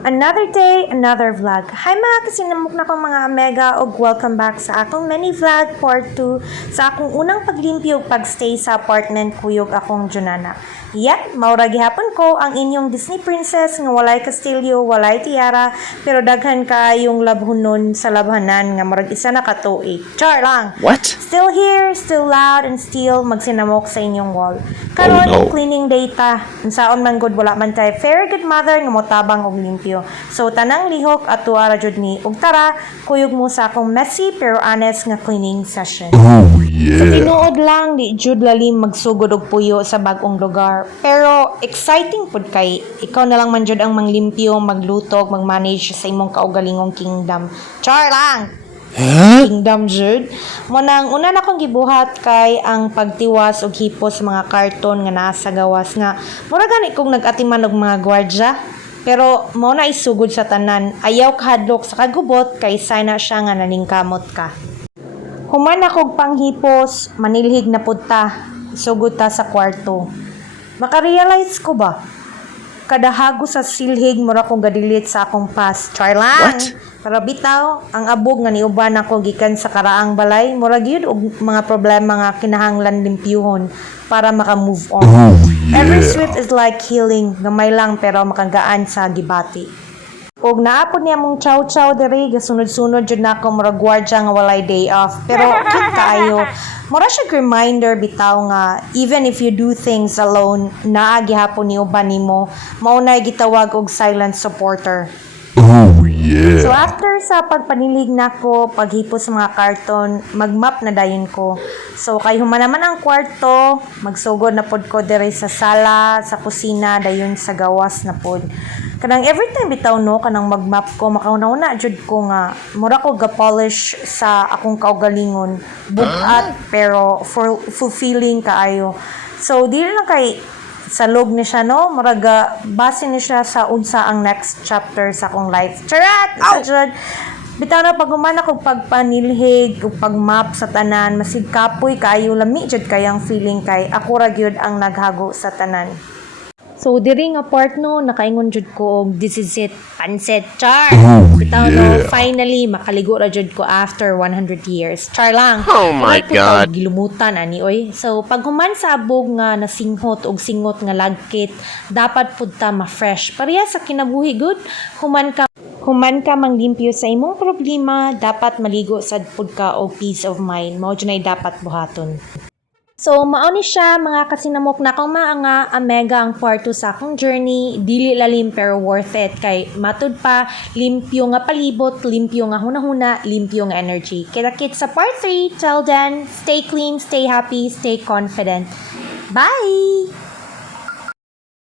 Another day, another vlog. Hi mga kasinamok na kong mga Omega ug welcome back sa akong mini vlog part 2 sa akong unang paglimpyo ug pagstay sa apartment kuyog akong Junana. Yep, maura gihapon ko ang inyong Disney princess nga walay kastilyo, walay tiara, pero daghan kayong labhunon sa labhanan nga murag isa na katuig. Char lang. What? Still here, still loud, and still magsinamok sa inyong wall. Karon Oh, no. cleaning data. Unsaon man good wala man tay very good mother nga motabang og limpyo. So tanang lihok at tuara jud ni ug tara kuyog mo sa akong messy pero honest nga cleaning session. Oh, So, yeah. tinuod lang di jud lalim magsugod og puyo sa bag-ong lugar. Pero exciting pud kay ikaw na lang man jud ang manglimpyo, magluto, mag-manage sa imong kaugalingong kingdom. Char lang. Huh? Kingdom jud. Mo nang una na kong gibuhat kay ang pagtiwas og hipos sa mga karton nga naa sa gawas nga mura gani kong nag-atiman og mga gwardya. Pero mo na isugod sa tanan, ayaw kahadlok sa kagubot kay sana siya nga naningkamot ka. Human akong panghipos, manilhig na punta, sugod ta sa kwarto. Makarealize ko ba? Kada hago sa silhig mura kong gadilit sa akong past. Char lang. What? Para bitaw, ang abog nga niuban ako gikan sa karaang balay, mura gyud og mga problema nga kinahanglan limpyuhon para maka-move on. Oh, Every yeah. sweep is like healing, gamay lang pero makagaan sa gibati. Og naapod niya mong chow-chow diri, gasunod-sunod jud na ako murag gwardya nga walay day off. Pero cute kaayo. Mura siya reminder bitaw nga even if you do things alone, naa gihapon ni uban nimo, mao nay gitawag og silent supporter. Oh, So yeah. after sa pagpanilig nako, paghipos sa mga karton, magmap na dayon ko. So kay humanaman ang kwarto, magsugod na pod ko diri sa sala, sa kusina, dayon sa gawas na pod. Kanang every time bitaw no kanang magmap ko, makauna-una jud ko nga mura ko ga-polish sa akong kaugalingon, bugat pero fulfilling kaayo. So dili lang kay salog ni siya no, muraga base ni siya sa unsa ang next chapter sa akong life. Charat! Charat! Bitaw na pag humana kog pagpanilhig ug pagmap sa tanan, masid kapoy kaayo lami jud kayang feeling kay ako ra gyud ang naghago sa tanan. So diri nga part no nakaingon jud ko og this is it pansit char. Oh, Bitaw yeah. no finally makaligo ra jud ko after 100 years. Char lang. Oh my Wala po God. ko gilumutan ani oy. So pag human sa abog nga nasinghot og singot nga lagkit, dapat pud ta ma-fresh. Pareha sa kinabuhi good. Human ka manglimpyo sa imong problema, dapat maligo sad pud ka og peace of mind. Mao jud nay dapat buhaton. So, mauni siya mga kasinamok na kung mga Omega ang part 2 sa akong journey, dili lalim pero worth it kay matud pa, limpyo nga palibot, limpyo nga hunahuna, limpyo nga energy. Kita-kits sa part 3, till then, stay clean, stay happy, stay confident. Bye!